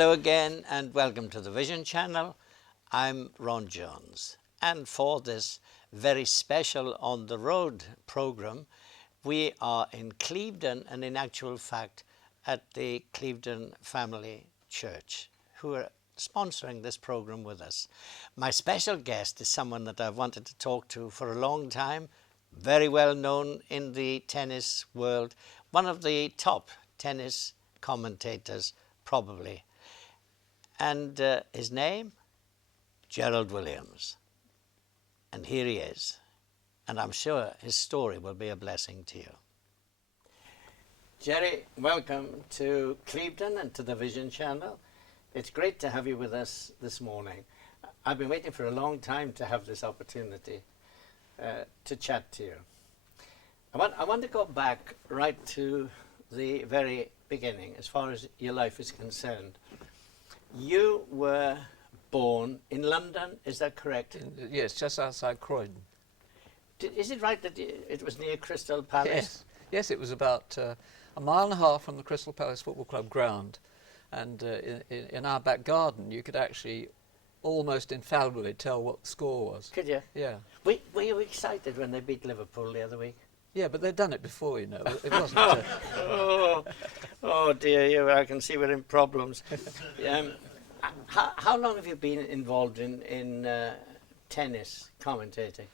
Hello again and welcome to the Vision Channel. I'm Ron Jones, and for this very special On the Road program, we are in Clevedon, and in actual fact at the Clevedon Family Church, who are sponsoring this program with us. My special guest is someone that I've wanted to talk to for a long time, very well known in the tennis world, one of the top tennis commentators probably. And his name, Gerald Williams. And here he is. And I'm sure his story will be a blessing to you. Jerry, welcome to Clevedon and to the Vision Channel. It's great to have you with us this morning. I've been waiting for a long time to have this opportunity to chat to you. I want to go back right to the very beginning as far as your life is concerned. You were born in London, is that correct? Yes, just outside Croydon. Is it right that it was near Crystal Palace? Yes, it was about a mile and a half from the Crystal Palace Football Club ground. And in our back garden, you could actually almost infallibly tell what the score was. Could you? Yeah. Were you excited when they beat Liverpool the other week? Yeah, but they'd done it before, you know. It wasn't... Oh dear, I can see we're in problems. How long have you been involved in tennis commentating?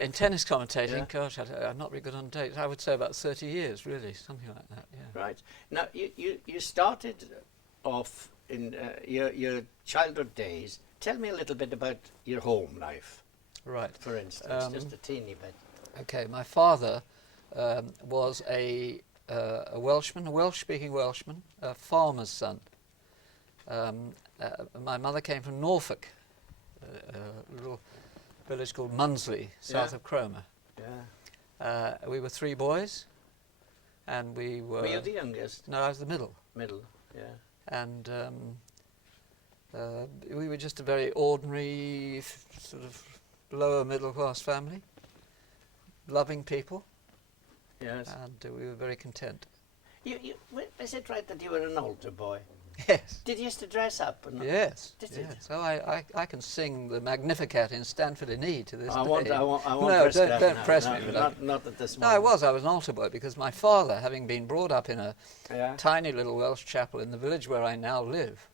In tennis commentating, Yeah. gosh, I'm not really good on dates. I would say about 30 years, really, something like that, yeah. Right. Now, you started off in your childhood days. Tell me a little bit about your home life. Right. For instance, just a teeny bit. Okay, my father was a Welshman, a Welsh-speaking Welshman, a farmer's son. My mother came from Norfolk, a little village called Munsley, south of Cromer. Yeah. We were three boys, and we were... Were you the youngest? No, I was the middle. Middle, yeah. And we were just a very ordinary, sort of lower middle-class family, loving people. Yes. And we were very content. Is it right that you were an altar boy? Yes. Did you used to dress up? Yes. Did you? Yes. So I can sing the Magnificat in Stanford in E to this day. I won't No, press don't press me. Not at this No, moment. I was an altar boy because my father, having been brought up in a Yeah. tiny little Welsh chapel in the village where I now live,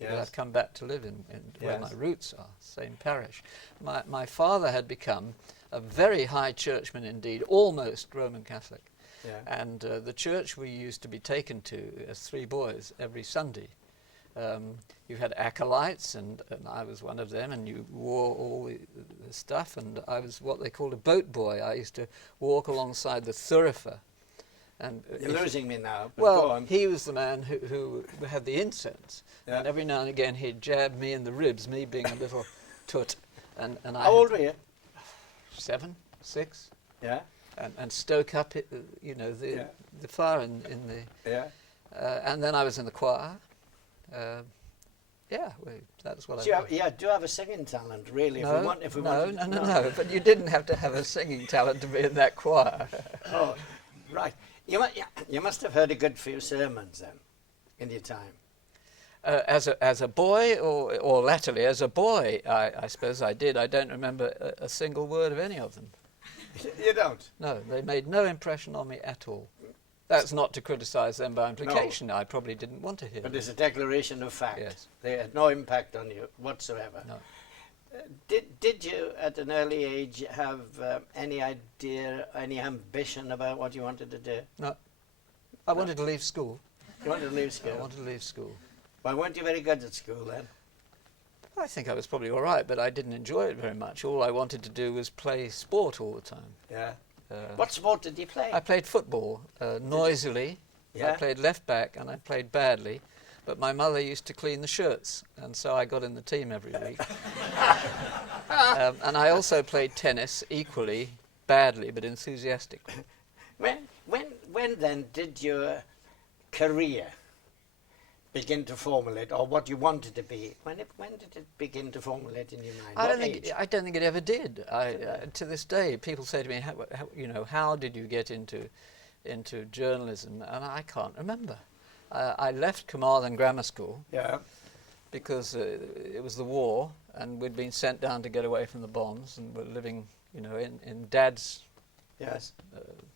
Yes. where I've come back to live in where Yes. my roots are, same parish. My father had become a very high churchman indeed, almost Roman Catholic. Yeah. And the church we used to be taken to as three boys every Sunday. You had acolytes, and I was one of them, and you wore all the stuff, and I was what they called a boat boy. I used to walk alongside the thurifer. And You're losing me now. But well, go on. he was the man who had the incense, Yeah. and every now and again he'd jab me in the ribs, me being a little toot. And I How old were you? 7, 6. Yeah. And stoke up, the fire in the... Yeah. and then I was in the choir. That's what I did. Do you have a singing talent, really? No, No. but you didn't have to have a singing talent to be in that choir. Oh, right. You must have heard a good few sermons then, in your time. As a boy, or latterly, as a boy, I suppose I did. I don't remember a single word of any of them. You don't? No, they made no impression on me at all. That's not to criticise them by implication. No. I probably didn't want to hear But them. it's a declaration of fact. Yes. They had no impact on you whatsoever. No. Did you, at an early age, have any idea, any ambition about what you wanted to do? No. I wanted to leave school. You wanted to leave school? I wanted to leave school. Why weren't you very good at school then? I think I was probably all right, but I didn't enjoy it very much. All I wanted to do was play sport all the time. Yeah. What sport did you play? I played football noisily. Yeah. I played left back and I played badly, but my mother used to clean the shirts, and so I got in the team every week. And I also played tennis equally badly, but enthusiastically. When then did your career begin to formulate, or what you wanted to be? When did it begin to formulate in your mind? I don't think it ever did. To this day, people say to me, how did you get into journalism? And I can't remember. I left Carmarthen Grammar School Yeah. because it was the war, and we'd been sent down to get away from the bombs, and were living, you know, in Dad's Yes.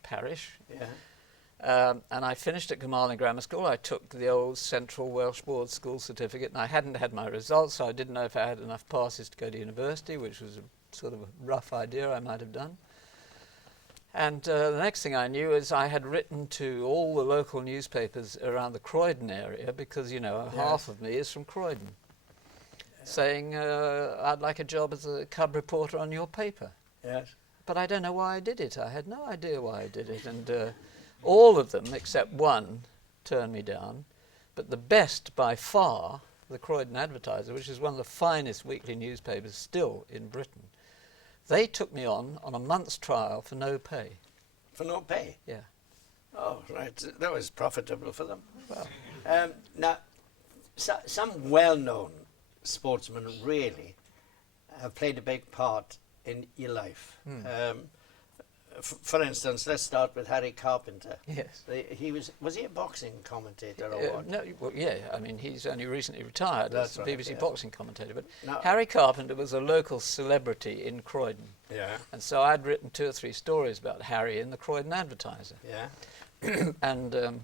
parish. Yeah. And I finished at Carmarthen Grammar School. I took the old Central Welsh Board School certificate, and I hadn't had my results, so I didn't know if I had enough passes to go to university, which was a sort of a rough idea I might have done. And the next thing I knew is I had written to all the local newspapers around the Croydon area, because, you know, Yes. half of me is from Croydon, saying I'd like a job as a cub reporter on your paper. Yes. But I don't know why I did it. I had no idea why I did it. And all of them, except one, turned me down. But the best by far, the Croydon Advertiser, which is one of the finest weekly newspapers still in Britain, they took me on a month's trial for no pay. For no pay? Yeah. Oh, right. That was profitable for them. Well, Now, some well-known sportsmen really have played a big part in your life. For instance, let's start with Harry Carpenter. yes. Was he a boxing commentator or what? No, well, yeah, I mean, he's only recently retired as That's a right, BBC yeah. boxing commentator. But No. Harry Carpenter was a local celebrity in Croydon. Yeah. And so I'd written 2 or 3 stories about Harry in the Croydon Advertiser. Yeah. And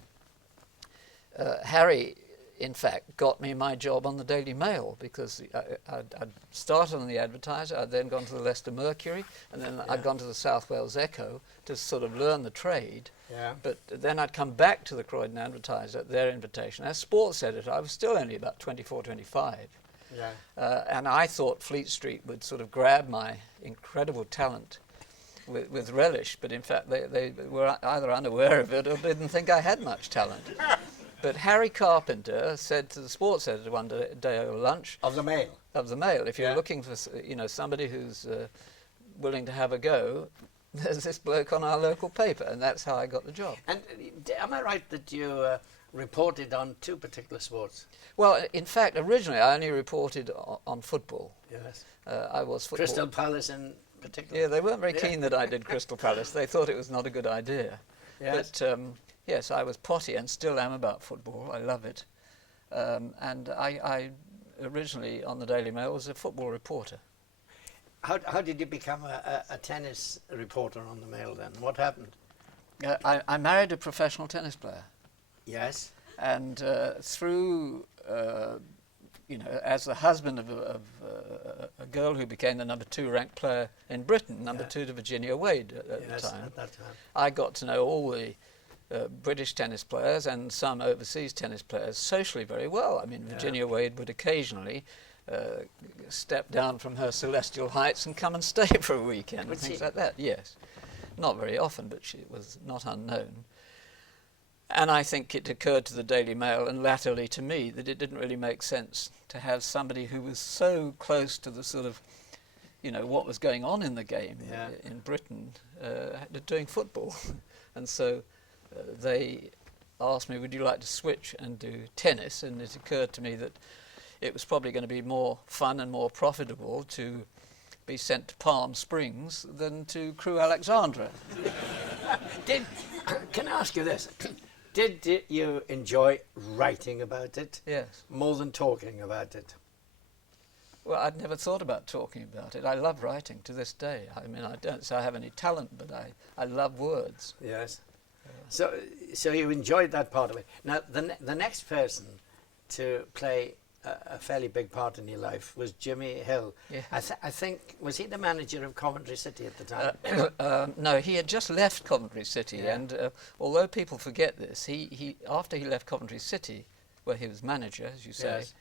Harry, in fact, got me my job on the Daily Mail, because I'd started on the Advertiser, I'd then gone to the Leicester Mercury, and then I'd gone to the South Wales Echo to sort of learn the trade. Yeah. But then I'd come back to the Croydon Advertiser at their invitation. As sports editor, I was still only about 24, 25. Yeah. And I thought Fleet Street would sort of grab my incredible talent with relish, but in fact they were either unaware of it or didn't think I had much talent. But Harry Carpenter said to the sports editor one day over lunch Of the Mail. of the Mail, if you're Yeah. looking for, you know, somebody who's willing to have a go, there's this bloke on our local paper, and that's how I got the job. And am I right that you reported on 2 particular sports? Well, in fact, originally I only reported on football. Yes. I was football. Crystal Palace in particular? Yeah, they weren't very Yeah. keen that I did Crystal Palace. They thought it was not a good idea. Yes. But yes, I was potty and still am about football. I love it. And I originally on the Daily Mail was a football reporter. How did you become a tennis reporter on the Mail then? What happened? I married a professional tennis player. Yes. And through, you know, as the husband of a girl who became the number 2 ranked player in Britain, number 2 to Virginia Wade at Yes, the time, at that time. I got to know all the British tennis players and some overseas tennis players socially very well. I mean, Virginia Wade would occasionally step down from her celestial heights and come and stay for a weekend Would and things she? like that. Yes, not very often, but she was not unknown. And I think it occurred to the Daily Mail and latterly to me that it didn't really make sense to have somebody who was so close to the sort of, you know, what was going on in the game in Britain doing football. And so they asked me, would you like to switch and do tennis? And it occurred to me that it was probably going to be more fun and more profitable to be sent to Palm Springs than to Crewe Alexandra. Can I ask you this? Did you enjoy writing about it Yes. more than talking about it? Well, I'd never thought about talking about it. I love writing to this day. I mean, I don't say I have any talent, but I love words. Yes. So you enjoyed that part of it. Now, the next person to play a fairly big part in your life was Jimmy Hill. Yeah. I think, was he the manager of Coventry City at the time? No, he had just left Coventry City, Yeah. and although people forget this, he after he left Coventry City, where he was manager, as you say, Yes.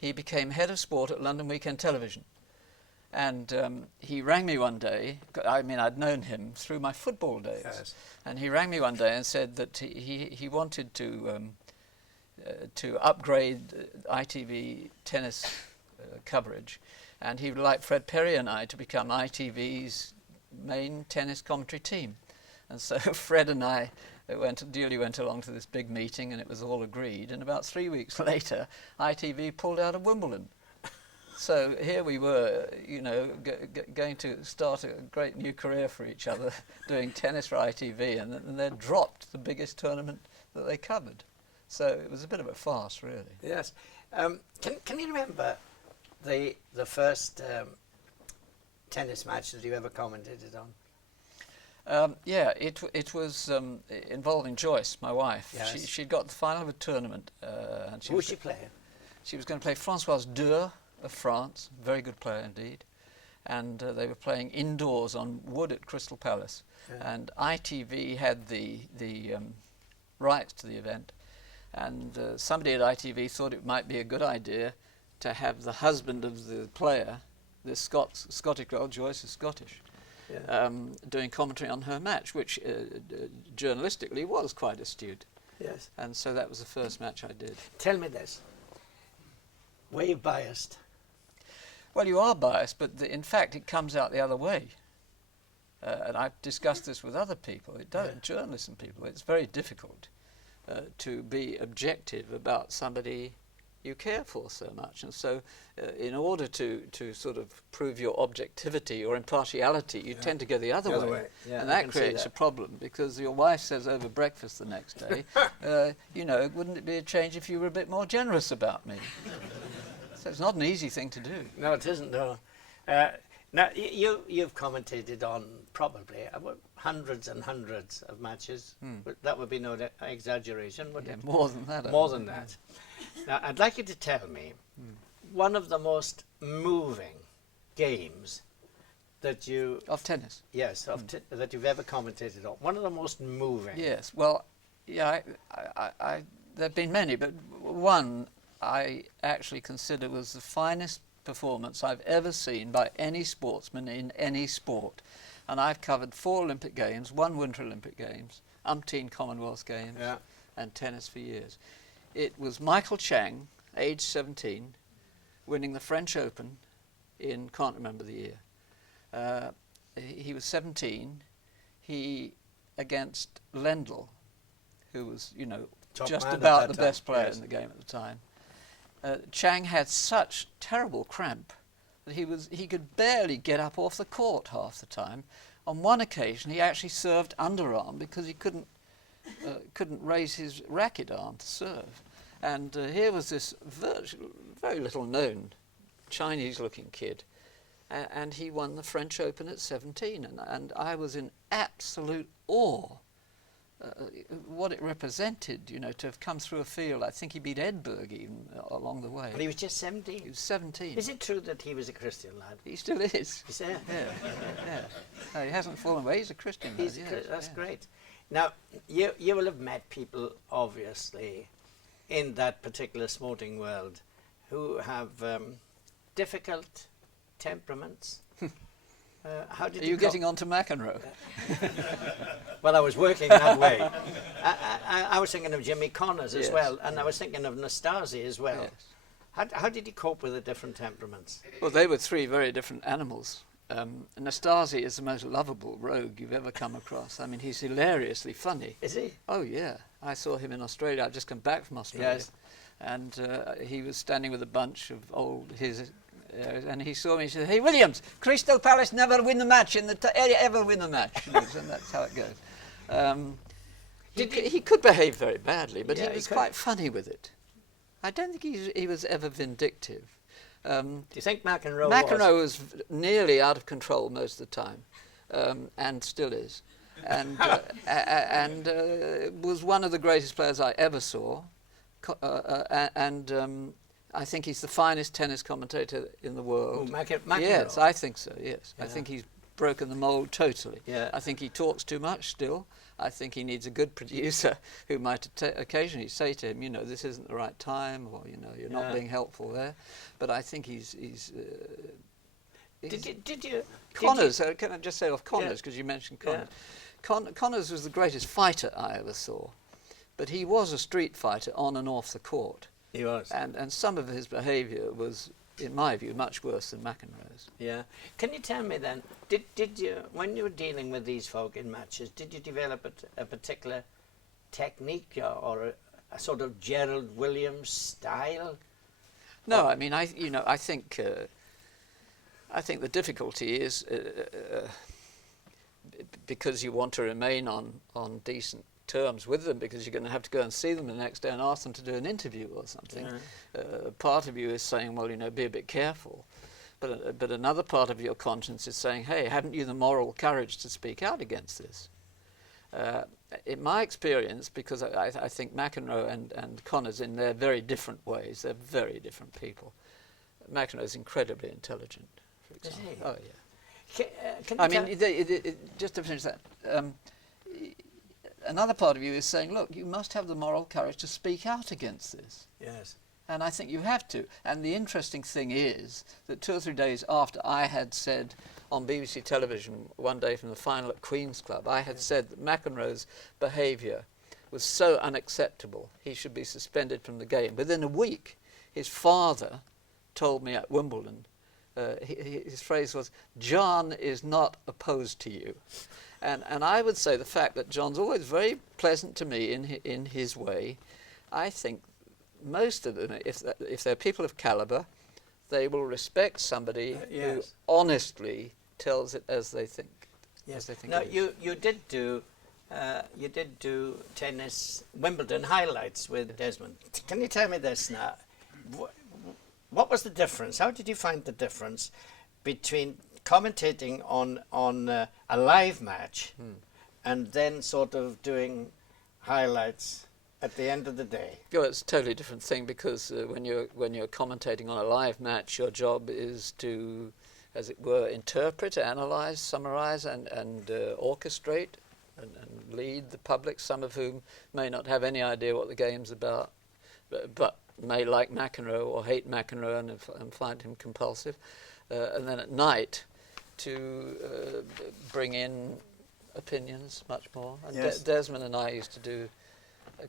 he became head of sport at London Weekend Television. And he rang me one day. I mean, I'd known him through my football days. Yes. And he rang me one day and said that he wanted to upgrade ITV tennis coverage, and he would like Fred Perry and I to become ITV's main tennis commentary team. And so Fred and I duly went along to this big meeting, and it was all agreed. And about 3 weeks later, ITV pulled out of Wimbledon. So here we were, you know, going to start a great new career for each other, doing tennis for ITV, and they'd dropped the biggest tournament that they covered. So it was a bit of a farce, really. Yes. Can you remember the first tennis match that you ever commentated on? Yeah, it was involving Joyce, my wife. Yes. She'd got the final of a tournament. And Who was she playing? She was going to play Françoise Deux of France, very good player indeed. And they were playing indoors on wood at Crystal Palace. Yeah. And ITV had the rights to the event. And somebody at ITV thought it might be a good idea to have the husband of the player, this Scottish girl, Joyce is Scottish, yeah. Doing commentary on her match, which journalistically was quite astute. Yes. And so that was the first match I did. Tell me this. Were you biased? Well, you are biased, but in fact it comes out the other way. And I've discussed this with other people, journalists and people. It's very difficult to be objective about somebody you care for so much. And so in order to sort of prove your objectivity or impartiality, you tend to go the other way. Yeah, and that creates a problem, because your wife says over breakfast the next day, you know, wouldn't it be a change if you were a bit more generous about me? So it's not an easy thing to do. No, it isn't, no. Now, you've commentated on probably hundreds and hundreds of matches. That would be no exaggeration, would it? More than that. More than that. Now, I'd like you to tell me one of the moving games that you... Of tennis? Yes, that you've ever commentated on. One of the most moving. Yes, well, yeah, there have been many, but one I actually consider was the finest performance I've ever seen by any sportsman in any sport. And I've covered 4 Olympic Games, 1 Winter Olympic Games, umpteen Commonwealth Games, and tennis for years. It was Michael Chang, age 17, winning the French Open in, can't remember the year. He was 17. He, against Lendl, who was, you know, just about the best player in the game at the time. Chang had such terrible cramp that he could barely get up off the court half the time. On one occasion, he actually served underarm because he couldn't raise his racket arm to serve. And here was this very little-known Chinese-looking kid, and he won the French Open at 17, and I was in absolute awe. What it represented, you know, to have come through a field. I think he beat Edberg even along the way. But he was just 17? He was 17. Is it true that he was a Christian lad? He still is. Yeah. Yeah. No, he hasn't fallen away. He's a Christian lad, yes. That's great. Now, you will have met people, obviously, in that particular sporting world who have difficult temperaments. How did Are you getting on to McEnroe? Well, I was working that way. I was thinking of Jimmy Connors as well, and I was thinking of Nastasi as well. Yes. How did he cope with the different temperaments? Well, they were 3 very different animals. Nastasi is the most lovable rogue you've ever come across. I mean, he's hilariously funny. Is he? Oh, yeah. I saw him in Australia. I've just come back from Australia. Yes. And he was standing with a bunch of and he saw me and said, "Hey, Williams, Crystal Palace never win the match ever win the match." And that's how it goes. He could behave very badly, but he was quite funny with it. I don't think he was ever vindictive. Do you think McEnroe was nearly out of control most of the time, and still is, and was one of the greatest players I ever saw, I think he's the finest tennis commentator in the world. McEnroe? Yes, I think so, yes. Yeah. I think he's broken the mould totally. Yeah. I think he talks too much still. I think he needs a good producer who might occasionally say to him, you know, this isn't the right time, or, you know, you're not being helpful there. But I think he's Connors, can I just say off Connors, because you mentioned Connors. Yeah. Connors was the greatest fighter I ever saw. But he was a street fighter on and off the court. He was. And some of his behaviour was, in my view, much worse than McEnroe's. Yeah. Can you tell me then, did you, when you were dealing with these folk in matches, did you develop a particular technique or a sort of Gerald Williams style? No, I mean, I think the difficulty is because you want to remain on decent terms with them because you're going to have to go and see them the next day and ask them to do an interview or something. Part of you is saying, well, you know, be a bit careful. But another part of your conscience is saying, hey, haven't you the moral courage to speak out against this? In my experience, because I think McEnroe and Connors, in their very different ways, they're very different people. McEnroe is incredibly intelligent, for example. Is he? Oh, yeah. Can I mean, just to finish that, another part of you is saying, look, you must have the moral courage to speak out against this. Yes. And I think you have to. And the interesting thing is that 2 or 3 days after I had said on BBC television one day from the final at Queen's Club, I had said that McEnroe's behaviour was so unacceptable, he should be suspended from the game. Within a week, his father told me at Wimbledon, his phrase was, John is not opposed to you. And I would say the fact that John's always very pleasant to me in his way, I think most of them, if they're people of calibre, they will respect somebody who honestly tells it as they think. Yes. As they think Now it is. you did do tennis Wimbledon highlights with Desmond. Can you tell me this now? What was the difference? How did you find the difference between commentating on a live match and then sort of doing highlights at the end of the day? Well, it's a totally different thing because when you're commentating on a live match, your job is to, as it were, interpret, analyse, summarise, and orchestrate and lead the public, some of whom may not have any idea what the game's about, but may like McEnroe or hate McEnroe and find him compulsive. And then at night to bring in opinions much more. And Yes. Desmond and I used to do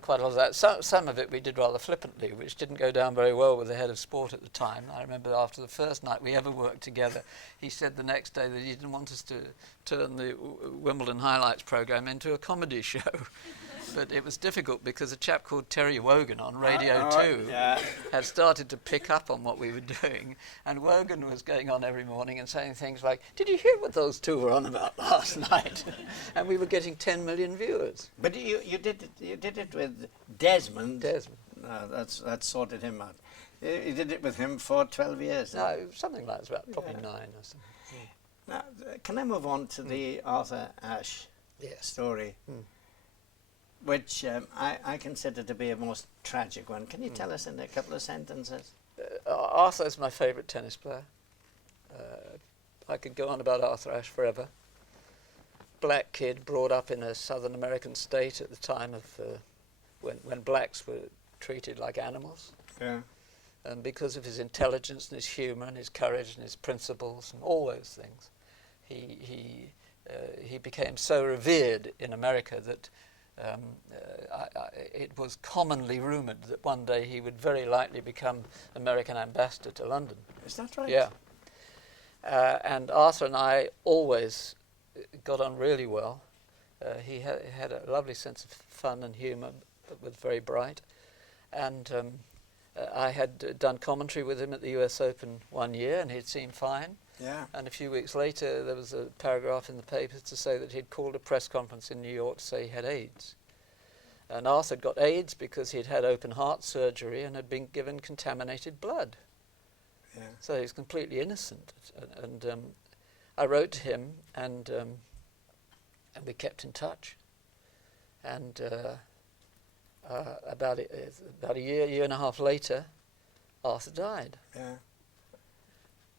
quite a lot of that. Some of it we did rather flippantly, which didn't go down very well with the head of sport at the time. I remember after the first night we ever worked together, he said the next day that he didn't want us to turn the Wimbledon highlights programme into a comedy show. But it was difficult because a chap called Terry Wogan on Radio 2 had started to pick up on what we were doing, and Wogan was going on every morning and saying things like, "Did you hear what those two were on about last night?" And we were getting 10 million viewers. But you did it with Desmond. Desmond. No, that sorted him out. You did it with him for 12 years. No, something like that, about probably 9 or something. Now, can I move on to the Arthur Ashe story? Which I consider to be a most tragic one. Can you tell us in a couple of sentences? Arthur's my favourite tennis player. I could go on about Arthur Ashe forever. Black kid brought up in a Southern American state at the time of when blacks were treated like animals. Yeah. And because of his intelligence and his humour and his courage and his principles and all those things, he became so revered in America that it was commonly rumoured that one day he would very likely become American ambassador to London. Is that right? Yeah. And Arthur and I always got on really well. He had a lovely sense of fun and humour, but was very bright. And I had done commentary with him at the US Open one year, and he'd seemed fine. Yeah. And a few weeks later, there was a paragraph in the papers to say that he'd called a press conference in New York to say he had AIDS. And Arthur had got AIDS because he'd had open heart surgery and had been given contaminated blood. Yeah. So he was completely innocent. And I wrote to him, and we kept in touch. And about a year and a half later, Arthur died. Yeah.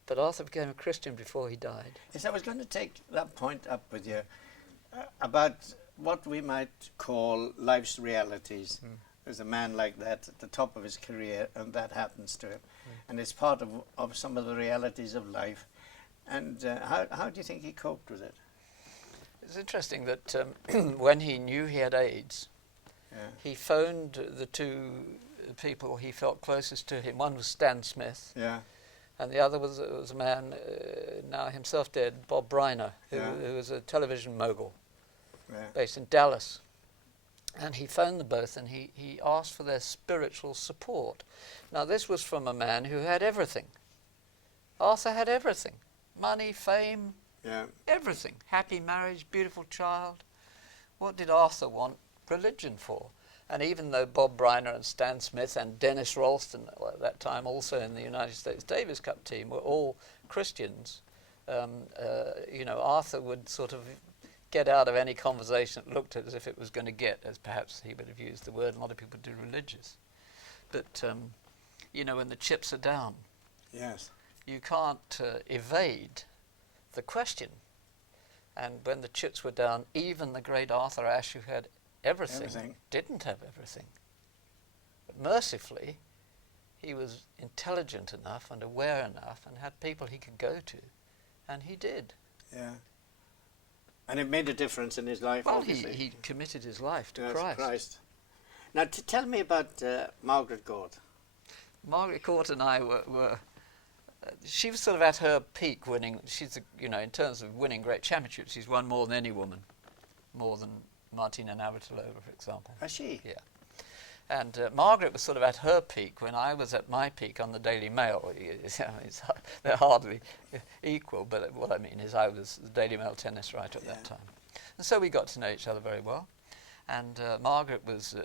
But Arthur became a Christian before he died. Yes, I was going to take that point up with you about what we might call life's realities. There's a man like that at the top of his career, and that happens to him. And it's part of some of the realities of life. And how do you think he coped with it? It's interesting that when he knew he had AIDS, he phoned the two people he felt closest to him. One was Stan Smith. Yeah. And the other was a man, now himself dead, Bob Briner, who was a television mogul based in Dallas. And he phoned them both, and he asked for their spiritual support. Now, this was from a man who had everything. Arthur had everything. Money, fame, everything. Happy marriage, beautiful child. What did Arthur want? religion for. And even though Bob Briner and Stan Smith and Dennis Ralston, at that time also in the United States Davis Cup team, were all Christians, you know, Arthur would sort of get out of any conversation that looked as if it was going to get, as perhaps he would have used the word, a lot of people do, religious. But, you know, when the chips are down, yes, you can't evade the question. And when the chips were down, even the great Arthur Ashe, who had everything, didn't have everything. But mercifully, he was intelligent enough and aware enough and had people he could go to, and he did. Yeah. And it made a difference in his life, well, obviously. He committed his life to Yes, Christ. Now, tell me about Margaret Court. Margaret Court and I were she was sort of at her peak winning. She's, you know, in terms of winning great championships, she's won more than any woman, more than Martina Navratilova, for example. Is she? Yeah. And Margaret was sort of at her peak when I was at my peak on the Daily Mail. They're hardly equal, but what I mean is I was the Daily Mail tennis writer at that time. And so we got to know each other very well. And Margaret was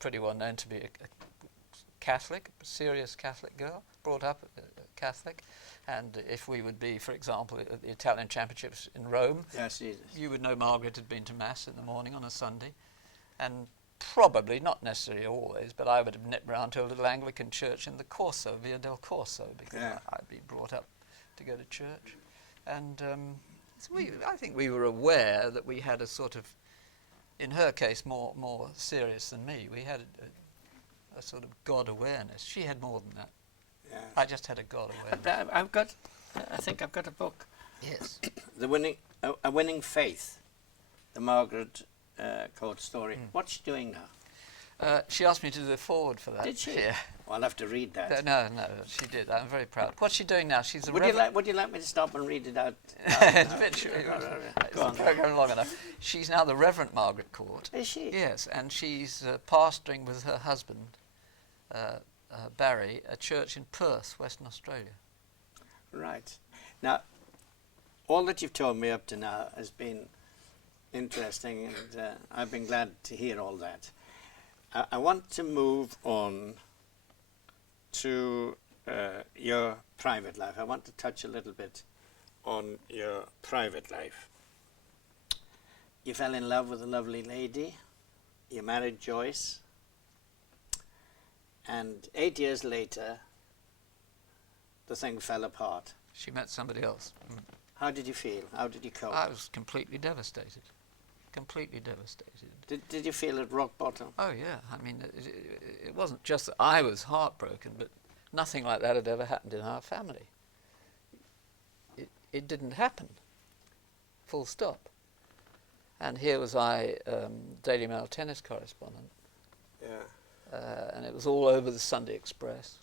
pretty well known to be a Catholic, a serious Catholic girl, brought up Catholic. And if we would be, for example, at the Italian Championships in Rome, yes, you would know Margaret had been to Mass in the morning on a Sunday. And probably, not necessarily always, but I would have nipped round to a little Anglican church in the Corso, Via del Corso, because I'd been brought up to go to church. And so I think we were aware that we had a sort of, in her case, more serious than me. We had a sort of God awareness. She had more than that. Yeah. I just had a God awareness. I think I've got a book. Yes. A Winning Faith, the Margaret Court story. What's she doing now? She asked me to do the forward for that. Did she? Yeah. Well, I'll have to read that. No, she did. I'm very proud. What's she doing now? She's a Would you like me to stop and read it out? Eventually. Go on. It's program long enough. She's now the Reverend Margaret Court. Is she? Yes, and she's pastoring with her husband, Barry, a church in Perth, Western Australia. Right. Now, all that you've told me up to now has been interesting, and I've been glad to hear all that. I want to move on to your private life. I want to touch a little bit on your private life. You fell in love with a lovely lady. You married Joyce. And 8 years later, the thing fell apart. She met somebody else. How did you feel? How did you cope? I was completely devastated. Completely devastated. Did you feel at rock bottom? Oh yeah, I mean, it wasn't just that I was heartbroken, but nothing like that had ever happened in our family. It didn't happen. Full stop. And here was I, Daily Mail tennis correspondent. Yeah. And it was all over the Sunday Express.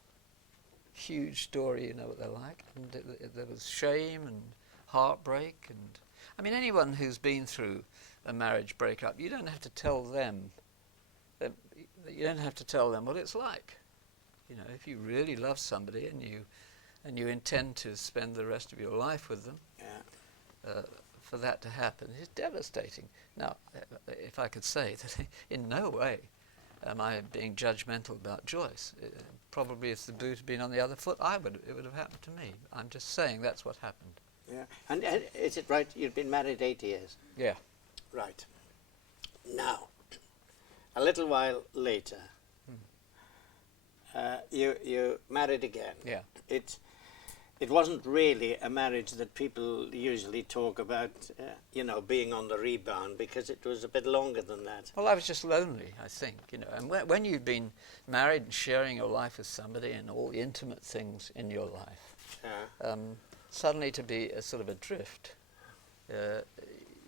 Huge story, you know what they're like. And there was shame and heartbreak. And I mean, anyone who's been through a marriage breakup, you don't have to tell them. You don't have to tell them what it's like. You know, if you really love somebody and you intend to spend the rest of your life with them, for that to happen is devastating. Now, if I could say that in no way am I being judgmental about Joyce. Probably if the boot had been on the other foot, it would have happened to me. I'm just saying that's what happened. Yeah. And is it right, you've been married 8 years? Yeah. Right. Now, a little while later, you married again. Yeah. It wasn't really a marriage that people usually talk about, you know, being on the rebound, because it was a bit longer than that. Well, I was just lonely, I think, you know. And when you've been married and sharing your life with somebody and all the intimate things in your life, suddenly to be a sort of adrift,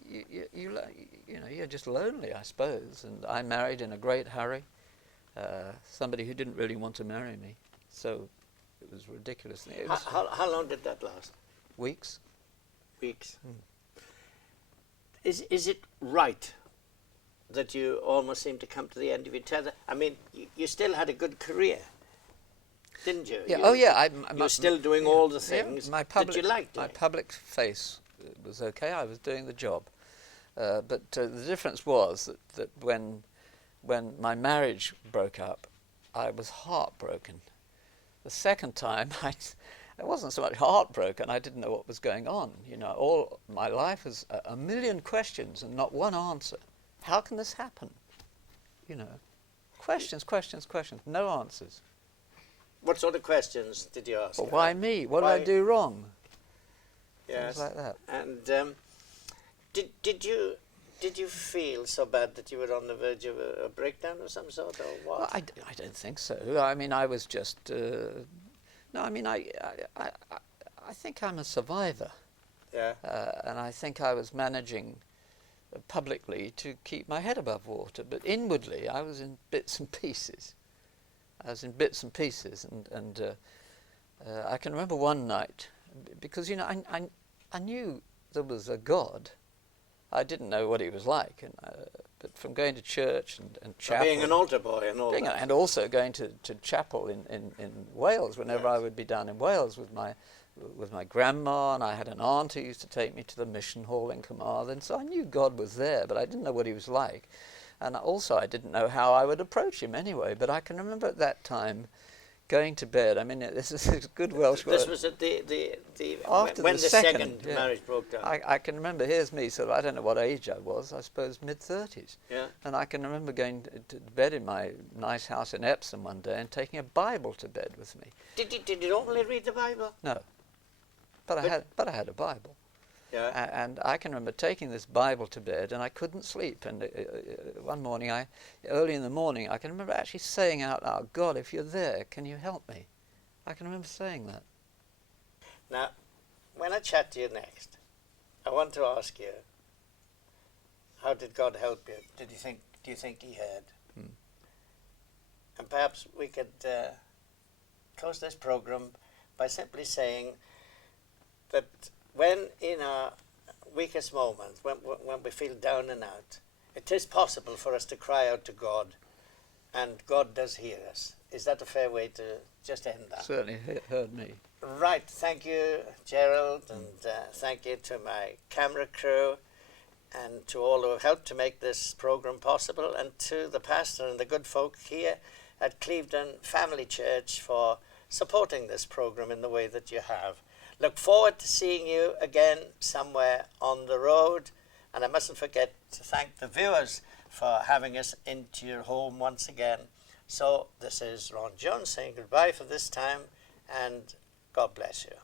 you know, you're just lonely, I suppose. And I married in a great hurry, somebody who didn't really want to marry me, so it was ridiculous. How long did that last? Weeks. Weeks. Is it right that you almost seem to come to the end of your tether? I mean, you still had a good career, didn't you? Yeah. You were still doing all the things that you liked doing. My public face was okay. I was doing the job. But the difference was that when when my marriage broke up, I was heartbroken. The second time, I wasn't so much heartbroken, I didn't know what was going on. You know, all my life was a million questions and not one answer. How can this happen? You know, questions, questions, questions, no answers. What sort of questions did you ask? Well, why me? What did I do wrong? Yes. Things like that. And did you feel so bad that you were on the verge of a breakdown of some sort, or what? Well, I don't think so. I mean, I was just... no, I mean, I think I'm a survivor. Yeah. And I think I was managing publicly to keep my head above water, but inwardly I was in bits and pieces. And I can remember one night, because, you know, I knew there was a God. I didn't know what he was like, but from going to church and chapel, being an altar boy and all that, and also going to chapel in Wales whenever I would be down in Wales with my grandma, and I had an aunt who used to take me to the mission hall in Carmarthen, so I knew God was there, but I didn't know what he was like, and also I didn't know how I would approach him anyway. But I can remember at that time going to bed. I mean, this is a good Welsh word. This was at After when the the second yeah. marriage broke down. I can remember, here's me, sort of, I don't know what age I was, I suppose mid-30s. Yeah. And I can remember going to bed in my nice house in Epsom one day and taking a Bible to bed with me. Did you normally read the Bible? No. But I had a Bible. Yeah. And I can remember taking this Bible to bed, and I couldn't sleep. And one morning, early in the morning, I can remember actually saying out loud, God, if you're there, can you help me? I can remember saying that. Now, when I chat to you next, I want to ask you, how did God help you? Do you think he heard? And perhaps we could close this program by simply saying that when in our weakest moments, when we feel down and out, it is possible for us to cry out to God, and God does hear us. Is that a fair way to just end that? Certainly heard me. Right. Thank you, Gerald, and thank you to my camera crew and to all who have helped to make this program possible, and to the pastor and the good folk here at Clevedon Family Church for supporting this program in the way that you have. Look forward to seeing you again somewhere on the road, and I mustn't forget to thank the viewers for having us into your home once again. So this is Ron Jones saying goodbye for this time, and God bless you.